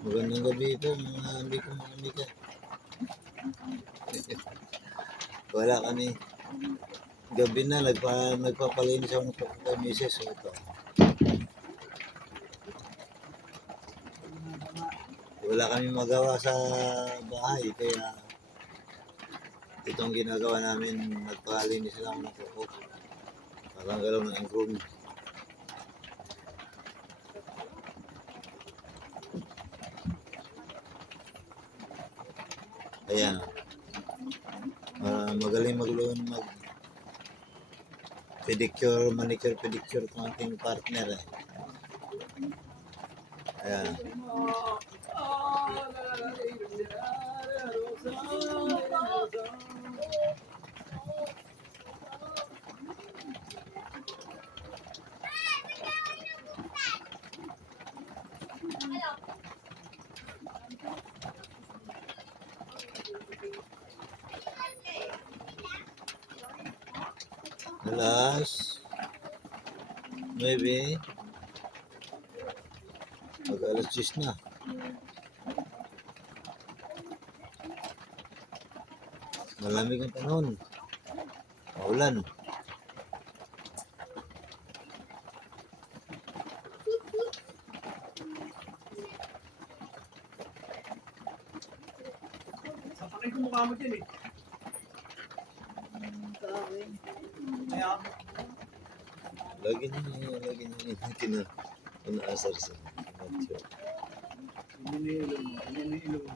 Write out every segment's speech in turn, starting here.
Magandang gabi po mga amigo mga amiga. Wala kami. Gabi na, nagpapalinis ako ng kay misis. So, ito. Wala kami magawa sa bahay. Kaya itong ginagawa namin, nagpalinis lang ng kuko. Tatanggalan ng engkron. Ayan. Magaling mag pedicure, manicure, pedicure ng aking partner. Ayan. Alas 9, alas 10 na. Malamig ang panahon. Maulan. Sapakin ko mukha mo din eh. Lagi niya kinaasar sa medyo. Iniilong mo.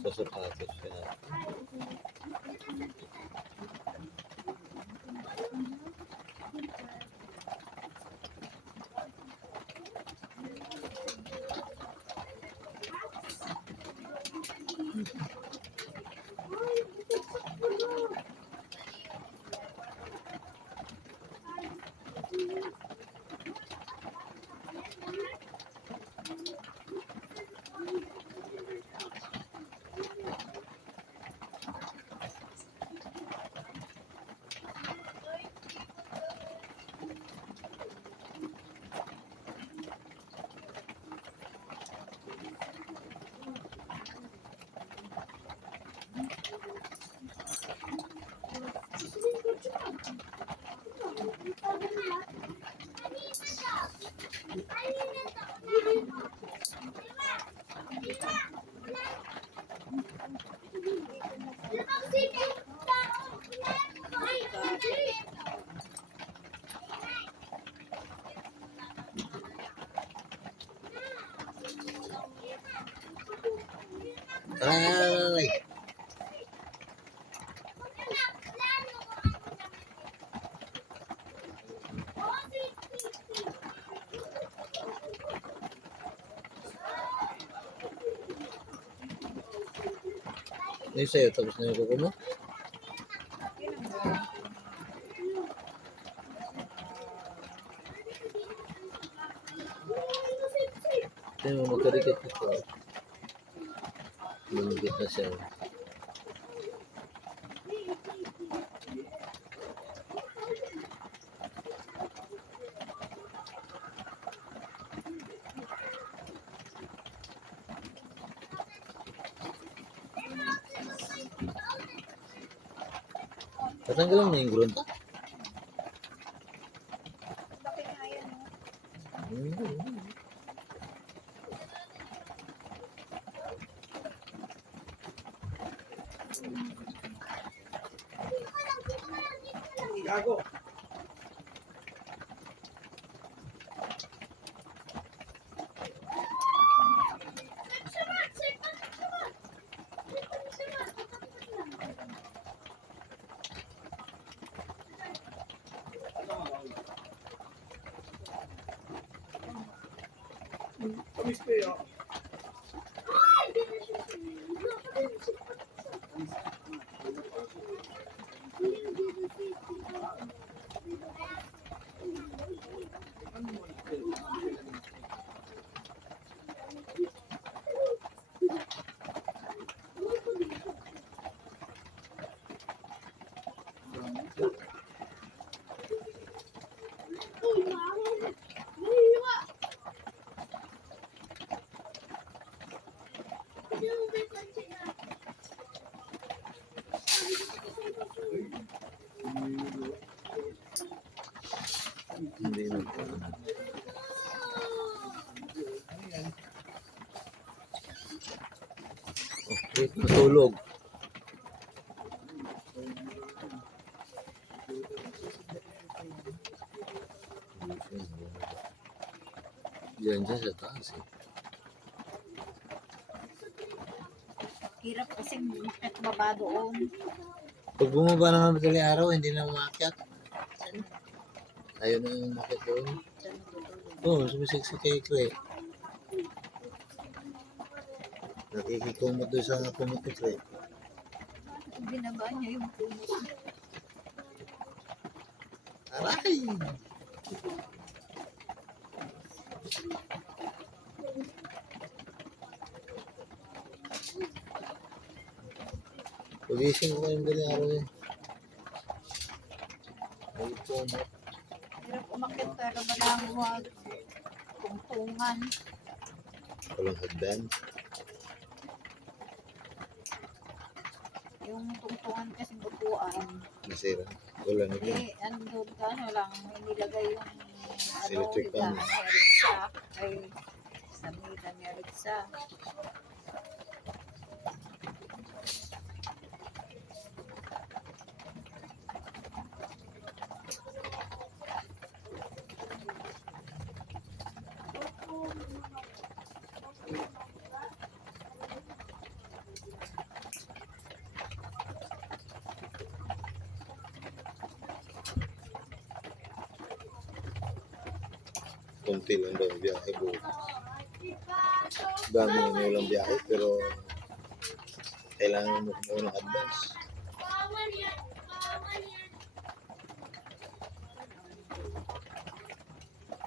Sa sapatos siya. Ay! Ini sa'yo, tapos na yung kuko mo? Ito mo, magkarikit ito. Lumigit na siya. Tatanggalan mo yung grunt. Gago. Kamis ko yun. Hindi na. Okay, matulog. Diyan dyan sa taas eh. Hirap kasi at baba doon. Pag bumaba naman madaling araw, hindi na umakyat. Ayaw na yung umakyat doon. Oo, sumisiksik kay Kre. Nakikikumot doon sa kumot ni Kre. Binaba niya yung puno. Aray! Pagising ko kayong galing araw eh. Ay, kumot. Hirap umakit pero walang wag. Tungtungan. Walang hagdan. Yung tungtungan kasi butuan. Nasira. Wala na din. Eh, andun ka, ano lang, nilagay yung Electric fan. ni Alexa. Ay, sa mida ni Alexa. Kunti lang daw ang biyahe bukas. Dami na walang biyahe pero kailangan mo kumuha ng advance.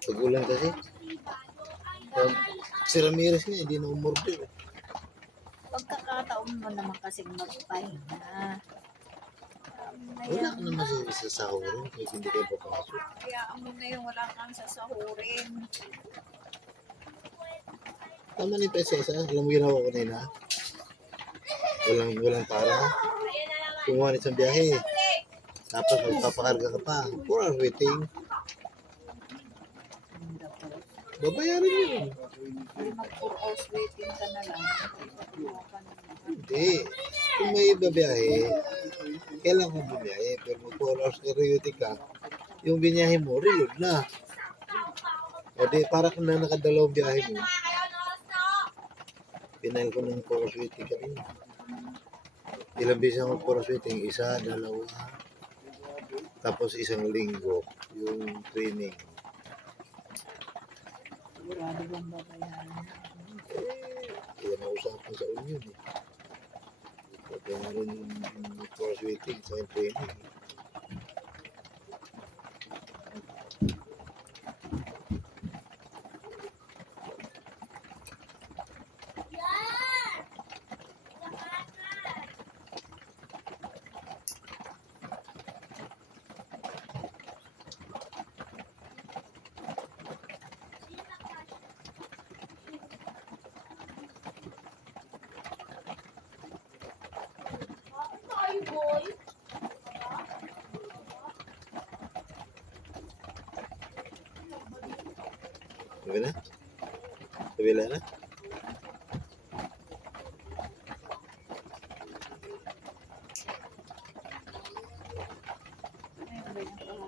Pag ulan kasi, si Ramirez nga hindi na umorder. Pagkakataon mo naman kasing magpahinga. Wala ka naman sa sasahurin kaya hindi kayo papasok. Kaya mo na yung wala kang sasahurin. Tama ni Pesesa, alam mo ginawa ko kanina? Walang para. Kumuha na isang biyahe. Tapos magpapakarga ka pa. 4 hours waiting. Babayaran yun. Hindi mag-4 hours waiting ka na lang. Hindi. Kung may babiyahe, kailangan mo bumiyahe. Pero mag 4 hours na waiting ka, yung binyahe mo, reload na. O di, para kung na nakadalawang biyahe mo, pinal ko ng 4 hours waiting ka rin. Ilang beses ako 4 hours waiting? Isa, dalawa. Tapos isang linggo, yung training. Sigurado bang babayaran? Kaya nausapan sa union eh. Kaya nga rin yung 4 hours waiting sa training. Sabi na? Sabila na? Ayun ba yung kahawa?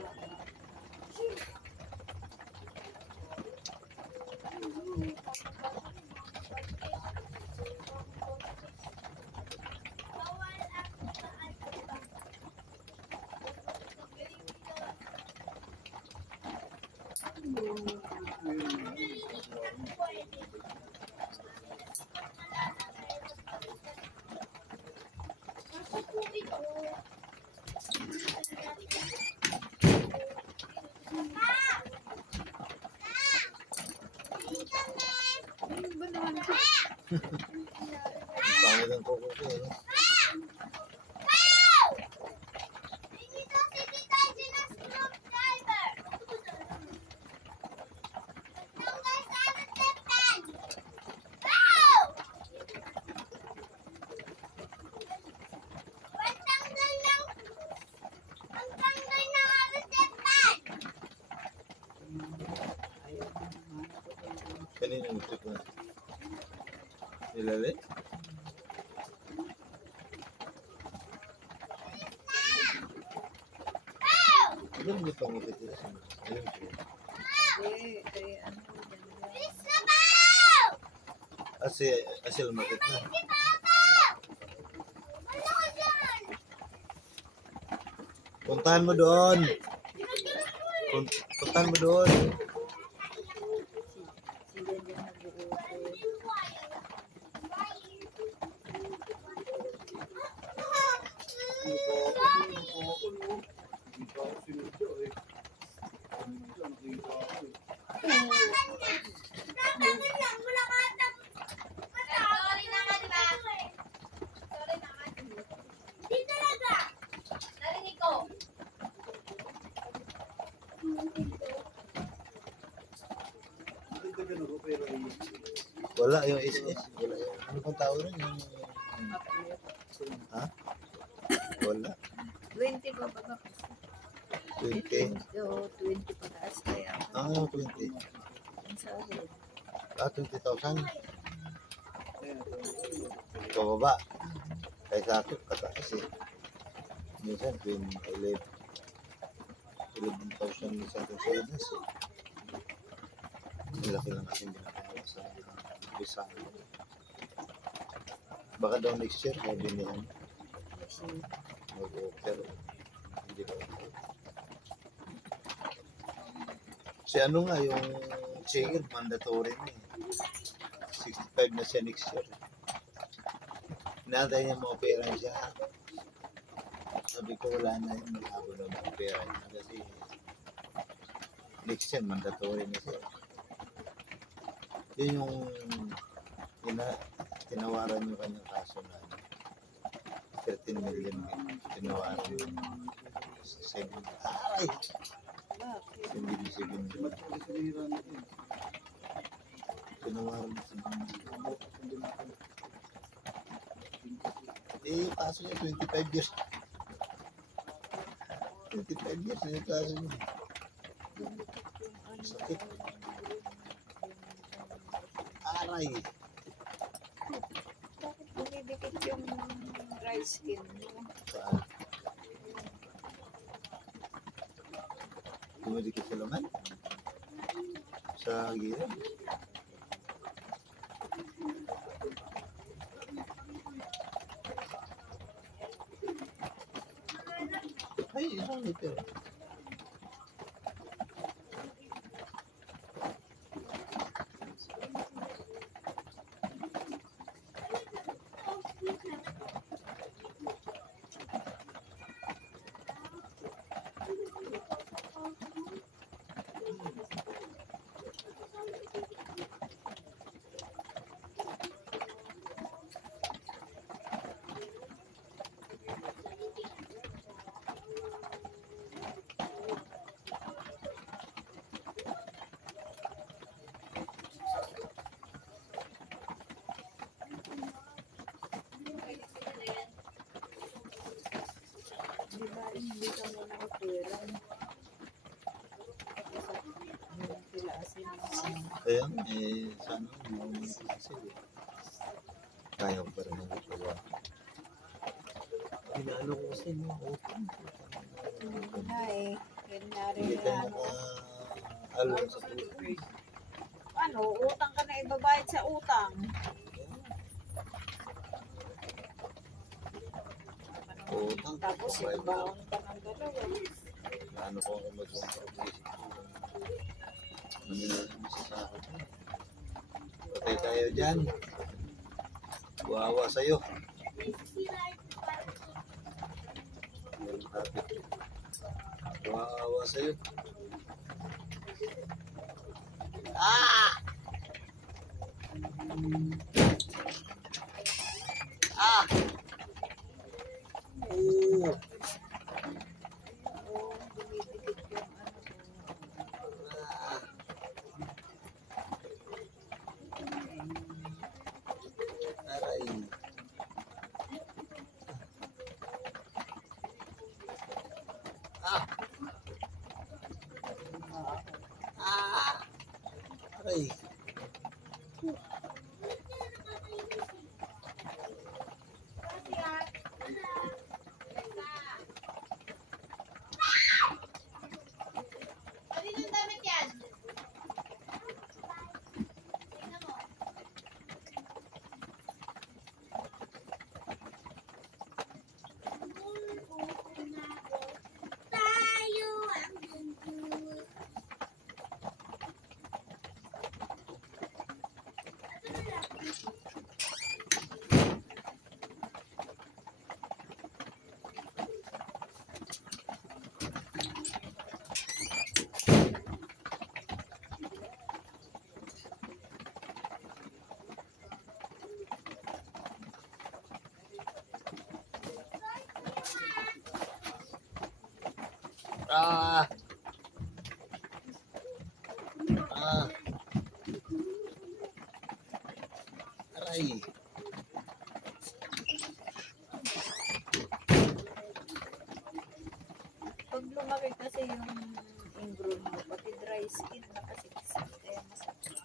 Ano ba naman ito? Pangit ang kuko ko, ano? Kanina yung trip na. Nilalit? Alam niyo pang ito sa mga. Ayun po. Kaya ano yan. Asil market na. Puntahan mo doon. Puntahan mo doon. Si Ganyan nag-uupo. Hindi pa ako sinudyo eh. Nakita ako eh. Nagdagan ako pero ay Wala yung SS. Wala yung ano pang tao rin yung ha? Wala. 20 pa ba? 20. Oo, 20 pataas kaya. Ah, 20. Ang sahod. Ah, 20,000. Pababa. Kaya sa akin, kataas eh. Minsan, 11,000 minsan sa Pilipinas eh. Laki lang kasi binakaya sa Bisaya. Baka daw next year, sabi niya, pero hindi daw. Si ano nga, yung chair, mandatory na eh. 65 na siya next year. Hinatay niya mga pera siya. Sabi ko wala na yun, malabo na mga pera niya. Kasi next year, mandatory na siya. Yun yung tinawaran yung kanyang kaso na 13 million tinawaran yung 7 ay 77 ba't ako sinira natin? tinawaran yung 7 yung kaso niya 25 years 25 years yung kaso niya sakit aray Bakit bumibigit yung dry skin mo? saan dumidikit sa laman sa gilid ay isang liter Di ba hindi ka mo nakapera? Yung pilasin mo. Ayan, sana mo kasi kaya ko pa rin ang ito. Inaano ko kasi no, open. Na eh. Yan na rin Hindi ka yan. naka-alon sa puso. Ano, utang ka na ibabayad sa utang. Utang. Tapos ibabaon ka ng dalawa. Ano ko ako mag-umpag. Manila naman sa sahod. Patay tayo dyan. Wawa sa'yo. Wawa sa'yo. Ah! Ah! Oh! Oo, dumidikit yung ano ko. Ah! Aray. Ah! Ah! Aray. Kaninong damit yan? Tingnan mo. Tayo ang mundo. Ah! Ah! Aray. Pag lumaki kasi yung ingrown mo, pati dry skin na kasi kaya masakit.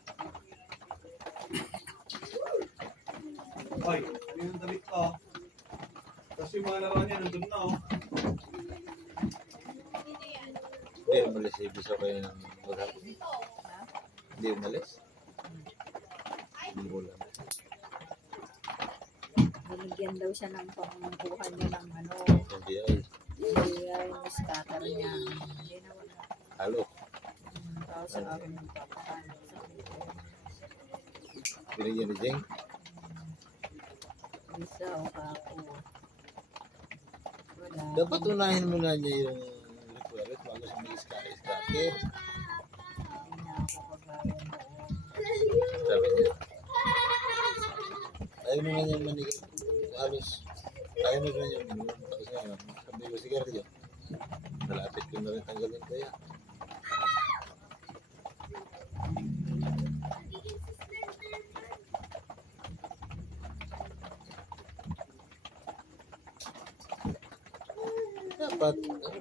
Ay, yun ang damit ko. Tapos yung mga laruan niya, nandun na oh. Hindi umalis. Ibig sabihin ng wala. Ha? Hindi umalis. Hindi ulam. Binigyan daw siya ng pangkuha niya ng ano, Hindi ay. hindi yung scatter niya. Hindi na wala. Halo. Tapos sa akin nagpapahanap sa video. Binigyan ni Jeng. Isa o kako. Wala. Dapat unahin mo na niya yung requirement bago sa may scatter. Hindi na ako kagaya noon. Sabi niya. Ayaw naman niya manigay. Halos. Ayaw naman niya manigay. Tapos nga, sabi ko sigarilyo. Malapit ko na rin tanggalin kaya. Dapat,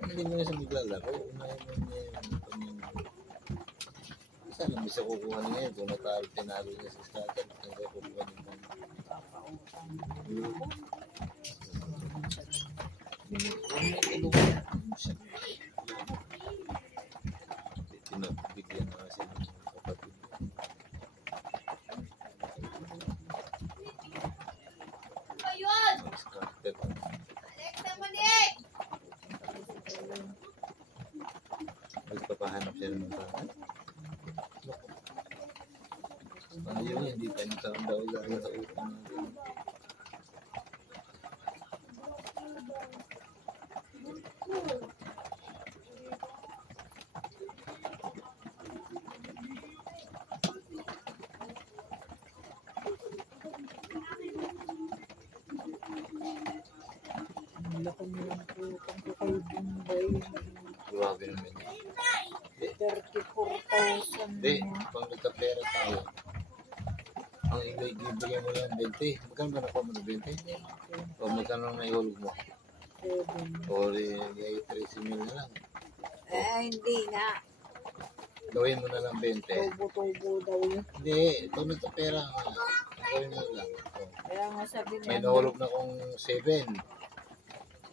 hindi mo na siya maglalaro. Unahin mo niya yung pamilya. Sana bisa kukuha niya ngayon kung tinalo niya sa scatter. Ang kaya kukuha niya pang Papautang. Bigyan na kasi ng kapatid. Ano yun? Scatter. Alexa Monique! Magpapahanap siya ng bahay. Ayaw niya, hindi tayo nagkakandao dahil sa utang natin. Ang laki nilang putang ko kay Bombay. Grabe naman yun. 34,000 Hindi, na. pag nagkapera tayo, ang ibigay mo lang 20. Magkano ba nakuha mo ng 20? O magkano ang naihulog mo? 7. O 13 mil na lang. Hindi nga. Gawin mo na lang 20. Tubo-tubo daw yun. Hindi, ito nagkapera nga. Gawin mo lang. O, Kaya nga sabi niya, may nahulog na kong 7.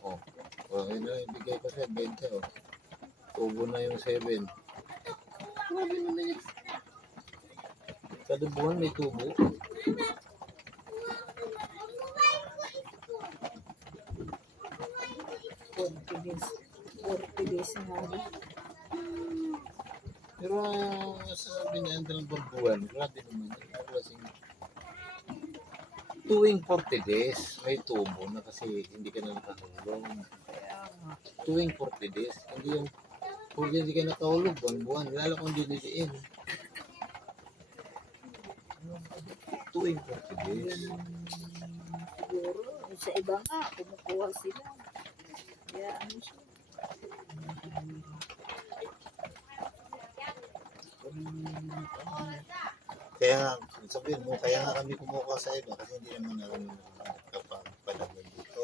O yun na, ibigay ko sa 20. O. Tubo na yung 7. Grabe naman yun. Kada buwan may tubo. Forty days nga. Pero sasabihin niya ang dalang buwan, grabe naman. Ang klaseng Tuwing 40 days, may tubo na kasi hindi ka na nakahulog. Kaya nga. Tuwing 40 days, hindi yung kung hindi ka nakahulog, buwan-buwan, lalo kung dinidiin. Tuwing 40 days. Siguro, sa iba nga, kumukuha sila. Kaya ano siya. Kaya nga, sabihin mo, kaya nga kami kumukuha sa iba kasi hindi naman namin kapapalaman dito.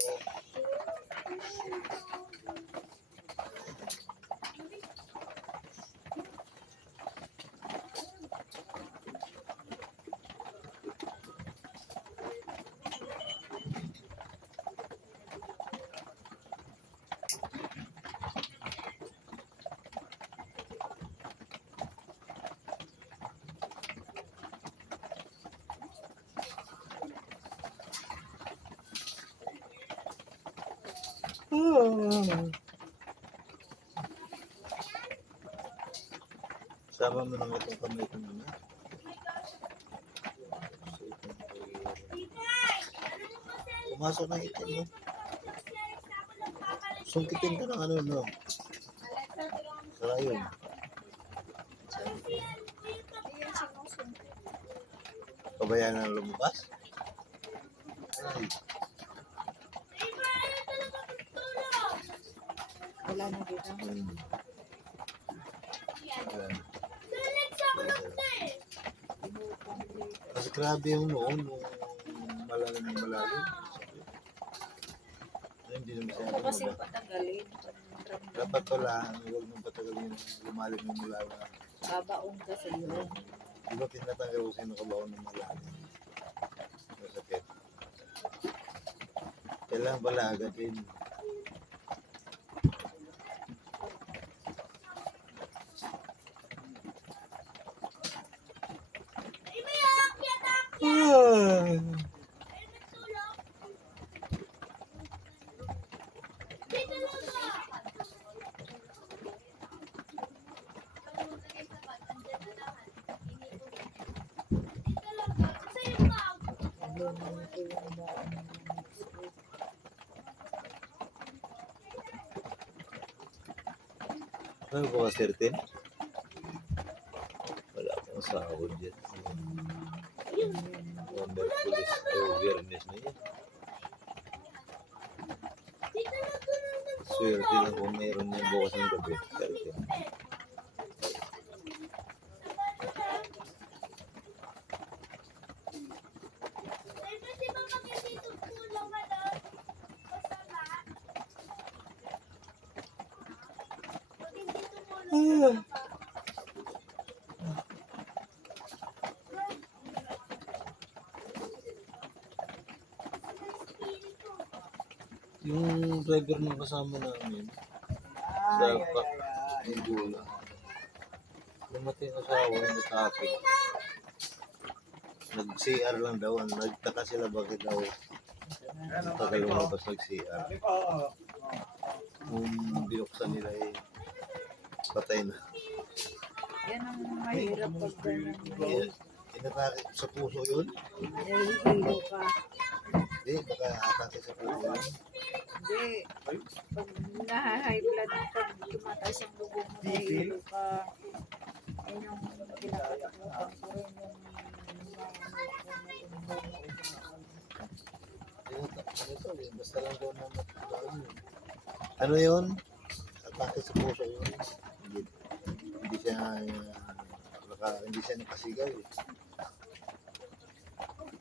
Sama mo naman itong kamay ko muna. Pumasok ng itin mo. Sungkitin ka ng ano, no? Sarayon. Pabayaan na lumabas? Ay, Wala na dito. Ayan. Mas grabe yung noon, nung malalim. Hindi naman siya. Ako kasi patagalin. Dapat pala, huwag mong patagalin lumalim yung mulaga. Babaon kasi yun. Di ba pinatanggal ko sino kabaon ng malalim? Masakit. Kailangan pala agad din. Ano ba ka certain? Wala akong sahod dyan. Merkulis o Viernes na yan. Swerte lang kung mayroon yan bukas ng gabi. Certain. Yung driver ng kasama namin sa Indula. Lumating asawa yung natake. Nag-CR lang daw. Nagtaka sila bakit daw tagal lumabas nag-CR. Kung binuksan nila patay na. Yan ang mahirap pag ganun. Inatake sa puso yun? Nahihilo ka. Hindi, baka atake sa puso yun. Hindi. Pag naha-high blood, pag tumataas ang dugo mo, nahihilo ka. Yan yung pinapatakutan ko rin yung Basta lang daw na ano yun? Atake sa puso yun. Hindi siya nakasigaw eh.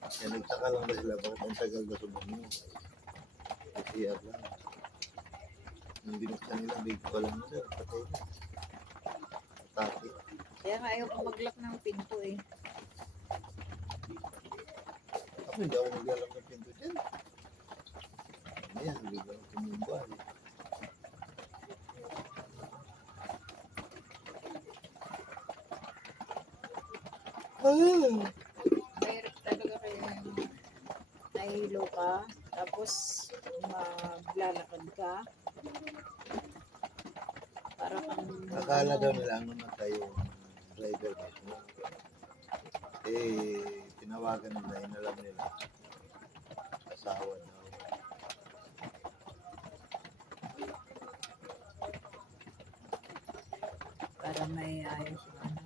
Kaya nagtaka lang ba sila bakit ang tagal na sumunod. PCR lang. Nung binuksan nila, big pa lang nila. Patay na. Atake. Kaya nga ayaw ko mag-lock ng pinto eh. Ako hindi ako maglalang ng pinto dyan. Ayan, biglang tumumba eh. Mahirap talaga kaya nahihilo ka, tapos maglalakad ka. Para kang... Akala daw nila ang namatay yung driver mismo. Eh, tinawagan nila, inalam nila. Asawa daw. Para may ayos yung ano,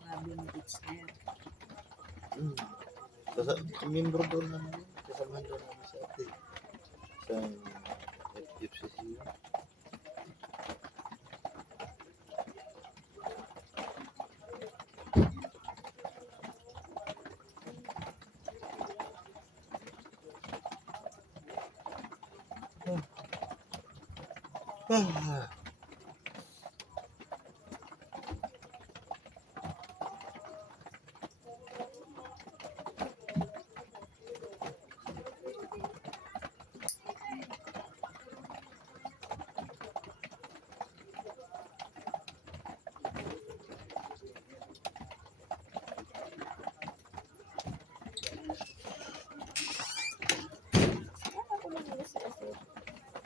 mga benefits na yan. Membro doon namin. Kasamahan doon namin sa ate. Sa FFCC. Ah.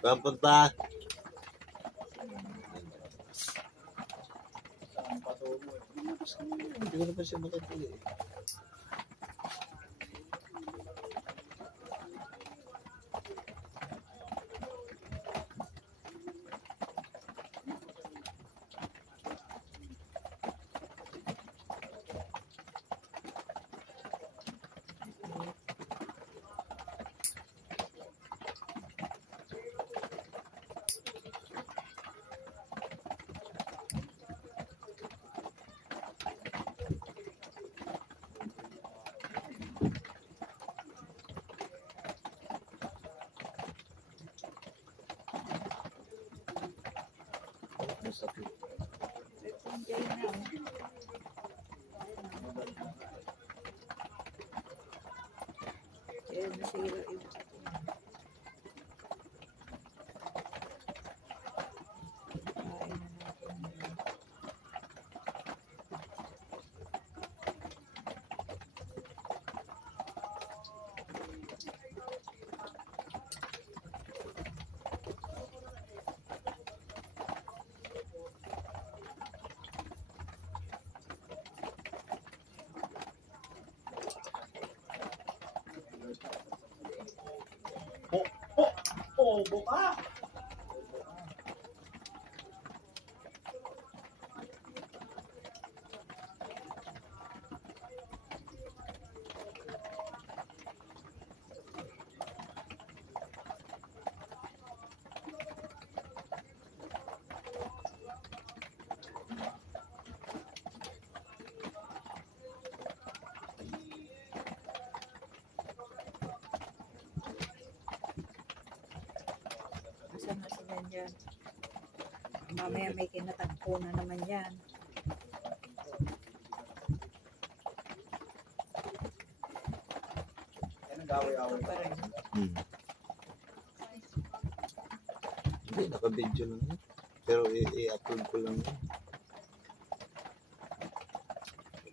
Saan punta? Hindi ko na pa siya makatuli. Masakit. Enjoy na. Kaya nasira yung kain na natin. Bobo ka! Asan na sila dyan? Mamaya may kinatagpo na naman yan. Yan ang gaway-away. Pa rin. Hindi, naka-video lang yun. Pero i-upload ko lang yun.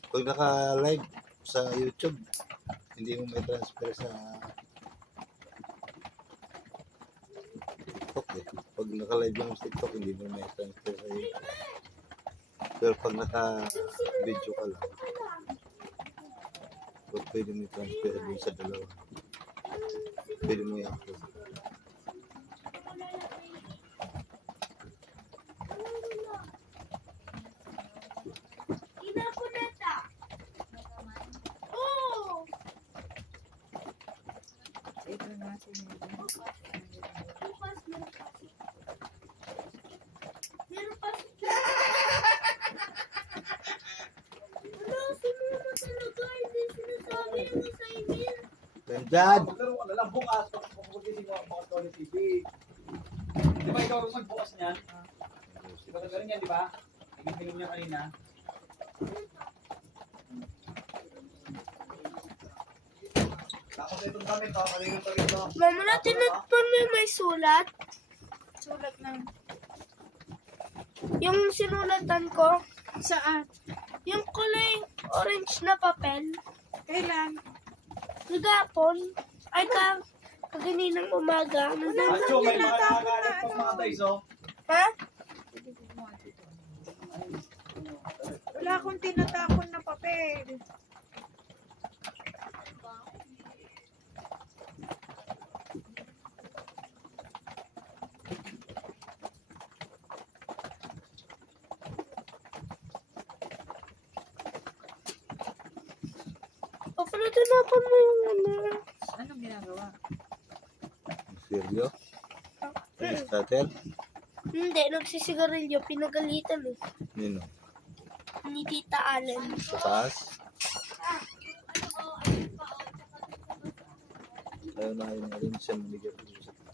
Pag naka-live sa YouTube, hindi mo may transfer sa TikTok eh. Pag naka-live lang sa TikTok, hindi mo may transfer sa YouTube. Pero pag naka-video ka lang, pwede mo i-transfer din sa dalawa. Pwede mo i-upload. Inapuneta. Oh! Ito na sila. Bukas meron pa. Meron pa. Wala, sumama talaga. Hindi sinasabi mo sa email. Nandyan! Maglaro ka na lang bukas. Pagpapagising mo ang bukas ko ulit TV. Di ba ikaw ang magbukas niyan? Di ba gano'n yan, di ba? Tingin niya kanina. Tapos itong damit, kanina pa rin to. Mama na tinatpan mo yung may sulat. Sulat ng Yung sinulatan ko. saan? Yung kulay orange na papel. Kailan? Nagapon. Ay kaganinang umaga. Acho, may mga nakagalit pang mga guys, oh. Ha? Wala akong tinatapon na papel. tinapan mo yung ano. Anong ginagawa? Seryo? Starter? Hindi, nagsisigarilyo. Pinagalitan eh. Nino? Ni Tita Allen. Sa taas? Ayaw na rin siya manigyan dito sa taas.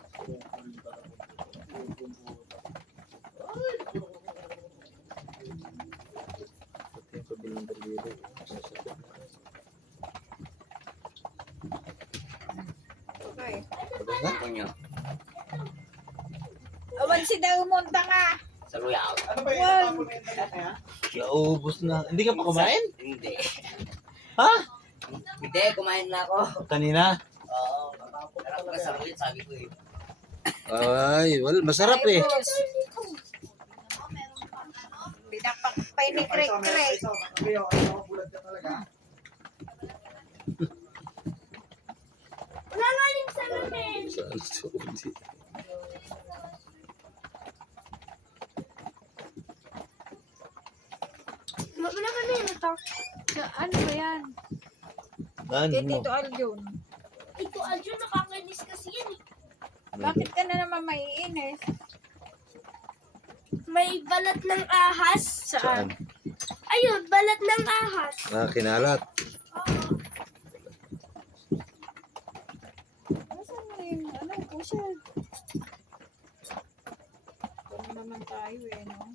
Pati yung kabilang daliri. Sasakit. Okay. Ano nga? Awan si daw umunta nga. Ano ba yung natapon na yung dagat niya? Siya, ubos na. Hindi ka pa kumain? Hindi. Ha? Hindi, kumain na ako. Kanina? Oo. Sarap ka sa ulit, sabi ko eh. Ay, well, masarap eh. Boss. Pinapakpay ni Craig Craig. Bulag ka talaga. Wala nga yung salamin. Saan ito? Hindi. Wala ka na yun ito. Ano ba yan? Ano Kay mo? Tito Aljun. Ito, Aljo, nakakainis kasi yan eh. Bakit ka na naman maiinis? May balat ng ahas. Saan? Ayun, balat ng ahas. Ah, kinalat. Nasaan na yung ano, pusa? Kung naman tayo eh, no?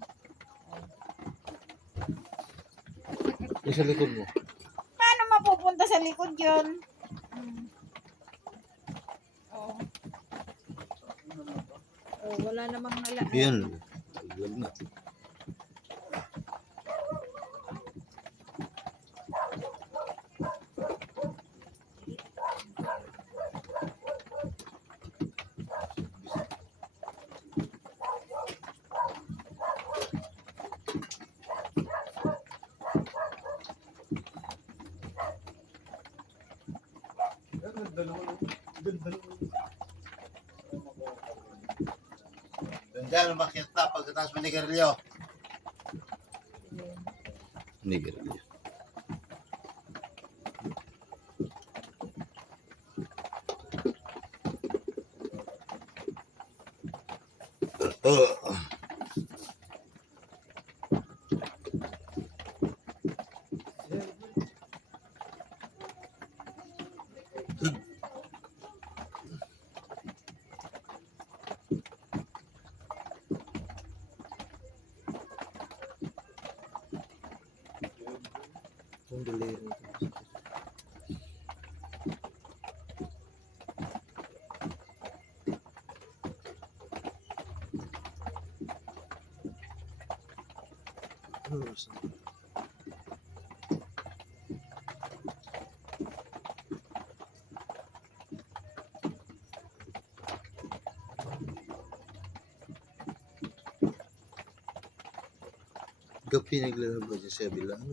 Yung sa likod mo. Paano mapupunta sa likod yun? Oo. Oh, wala namang nala. Yan. Wala na. Diyan, umakyat na pagkatapos manigarilyo. Nigarilyo. Ang daliri. Gapi naglalaba siya sa bilang.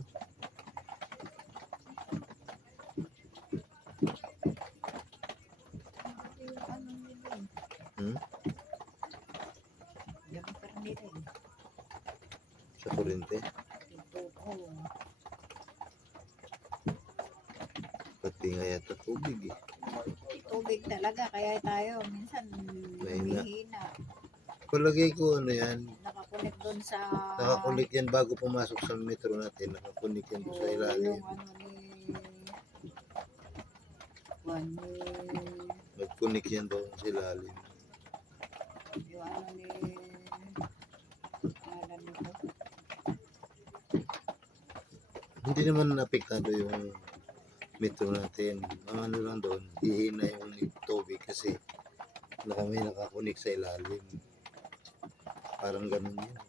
Hmm? Yung pernil. Sa kurente. Ito, oh. Pati nga yata tubig eh. Tubig talaga, kaya tayo minsan Mahina. humihina. Palagay ko ano yan. Nakakunik doon sa... Nakakunik yan bago pumasok sa metro natin. Nakakunik yan doon sa ilalim. Yung ano ni... Juan ni... Nagkunik yan doon sa ilalim. Yung ano ni... Alam nito. Hindi naman napektado yung metro natin. Ang ano lang doon, hihina yung tubig kasi may nakakunik sa ilalim. Parang ganun yun.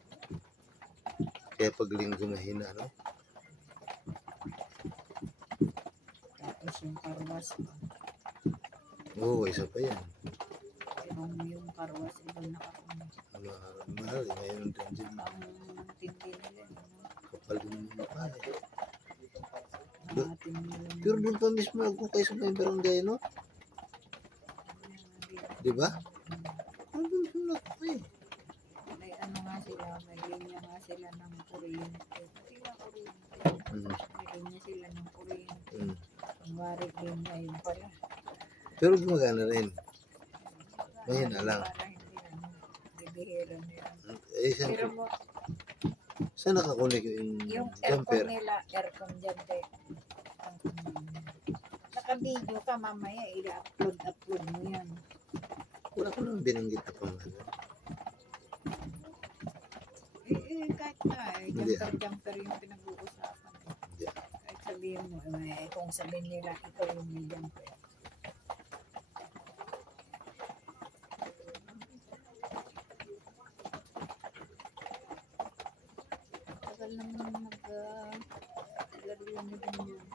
Kaya pag linggo mahina, no? Tapos yung karwas. Oo, isa pa yan. Yung karwas, ibang nakakunik. Mahal, ngayon din dyan. Ang tindi nila. Kapal din yung mukha eh. Natin nila. Pero doon pa mismo ako kayo sa may barangay, no? Di ba? Doon pa ako eh. May ano nga sila, may Nilinya nga sila ng kuryente. Pati nga kuryente. Mm. Nilinya sila ng kuryente. Mm. Kunwari linya yun pala. Pero gumagana rin. Mahina lang. Para hindi bibihira nila. Eh, Pero saan, mo, saan nakakunik yung yung jumper? aircon nila, aircon dyan kay naka-video ka mamaya, i-upload mo yan. Wala ko nang binanggit na pangalan. Kahit na, Hindi. jumper yung pinag-uusapan. Hindi. Kahit sabihin mo, kung sabihin nila, ikaw yung may jumper. Tagal naman nag-laro din yan.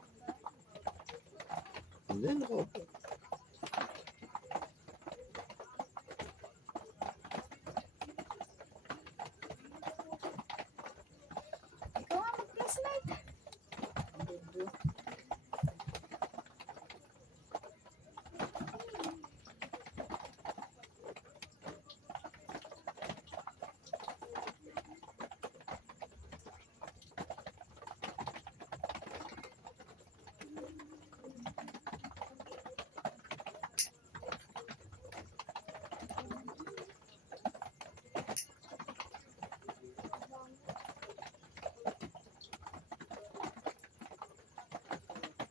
Hindi, nakaupo. Ikaw nga mag-flashlight. Dudu.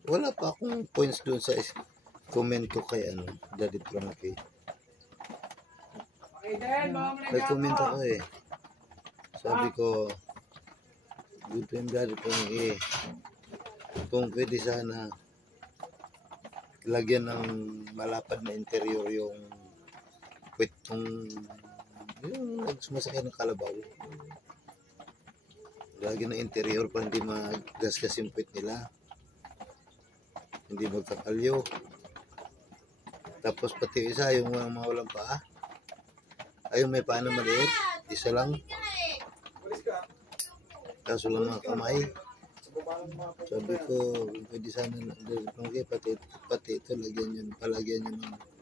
Wala pa akong points doon sa comment ko kay Daddy Frankie. Okay din, mga Nag-comment ako eh. Sabi ko, good to him Daddy Frankie. Kung pwede sana lagyan ng malapad na interior yung kwetong yung nagsumasakay ng kalabaw. Lagyan ng interior para hindi magasgas yung kwet nila. Hindi magkakalyo. Tapos pati isa, yung mga walang paa. Ay, yung may paa na maliit. Isa lang. Kaso lang mga kamay. Sabi ko, pwede sana pati ito, lagyan yun, palagyan yun ng